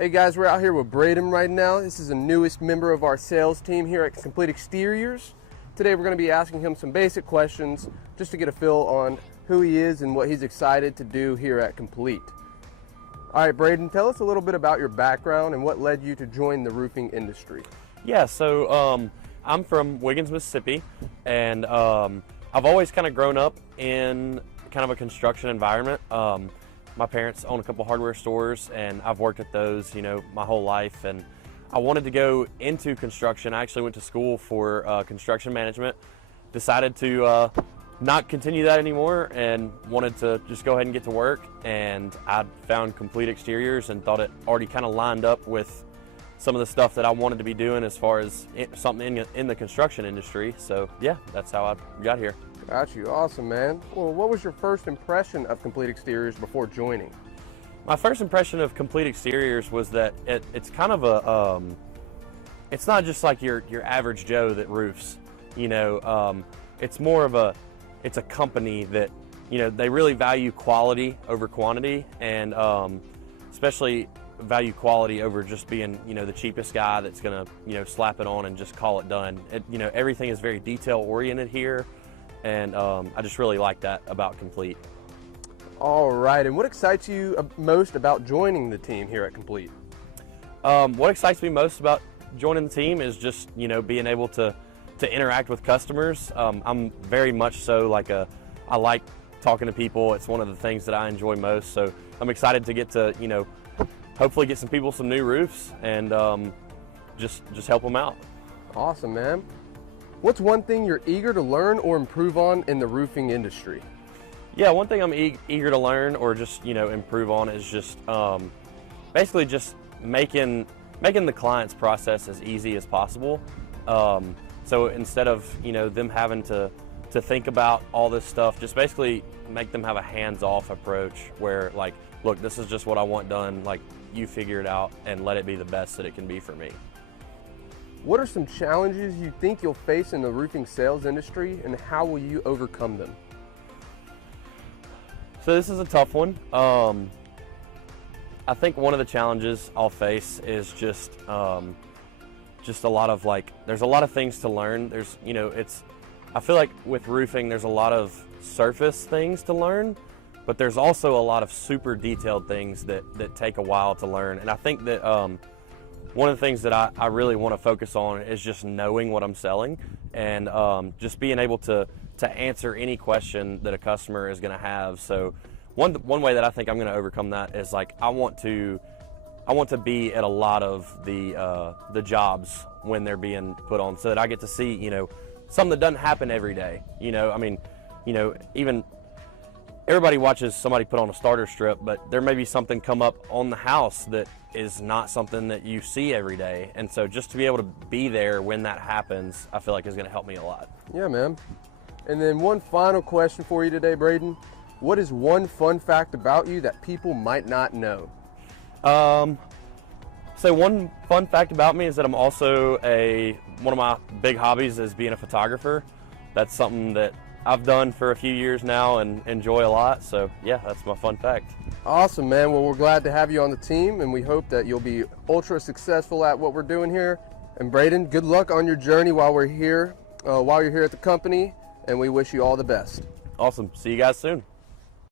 Hey guys, we're out here with Brayden right now. This is the newest member of our sales team here at Complete Exteriors. Today we're going to be asking him some basic questions just to get a feel on who he is and what he's excited to do here at Complete. All right, Brayden, tell us a little bit about your background and what led you to join the roofing industry. Yeah, so I'm from Wiggins, Mississippi, and I've always kind of grown up in kind of a construction environment. My parents own a couple hardware stores, and I've worked at those, my whole life. And I wanted to go into construction. I actually went to school for construction management. Decided to not continue that anymore, and wanted to just go ahead and get to work. And I found Complete Exteriors and thought it already kind of lined up with some of the stuff that I wanted to be doing as far as something in the construction industry. So yeah, that's how I got here. Got you. Awesome, man. Well, what was your first impression of Complete Exteriors before joining? My first impression of Complete Exteriors was that it's kind of a, it's not just like your average Joe that roofs, it's more of it's a company that, they really value quality over quantity, and especially value quality over just being, the cheapest guy that's gonna, slap it on and just call it done. Everything is very detail oriented here. And I just really like that about Complete. All right, and what excites you most about joining the team here at Complete? What excites me most about joining the team is just, being able to interact with customers. I'm very much so I like talking to people. It's one of the things that I enjoy most. So I'm excited to get to, hopefully get some people some new roofs and just help them out. Awesome, man. What's one thing you're eager to learn or improve on in the roofing industry? Yeah, one thing I'm eager to learn or just, improve on is just basically just making the client's process as easy as possible. So instead of, them having to think about all this stuff, just basically make them have a hands-off approach where, like, look, this is just what I want done, like, you figure it out and let it be the best that it can be for me. What are some challenges you think you'll face in the roofing sales industry, and how will you overcome them? So this is a tough one. I think one of the challenges I'll face is just a lot of there's a lot of things to learn. There's, I feel like with roofing, there's a lot of surface things to learn, but there's also a lot of super detailed things that take a while to learn. And I think that one of the things that I really want to focus on is just knowing what I'm selling, and just being able to answer any question that a customer is going to have. So one way that I think I'm going to overcome that is I want to be at a lot of the jobs when they're being put on, so that I get to see something that doesn't happen every day. Even everybody watches somebody put on a starter strip, but there may be something come up on the house that is not something that you see every day. And so just to be able to be there when that happens, I feel like is going to help me a lot. Yeah, man. And then one final question for you today, Brayden. What is one fun fact about you that people might not know? So one fun fact about me is that I'm also one of my big hobbies is being a photographer. That's something that I've done for a few years now and enjoy a lot. So yeah, that's my fun fact. Awesome, man. Well, we're glad to have you on the team, and we hope that you'll be ultra successful at what we're doing here. And Brayden, good luck on your journey while you're here at the company, and we wish you all the best. Awesome. See you guys soon.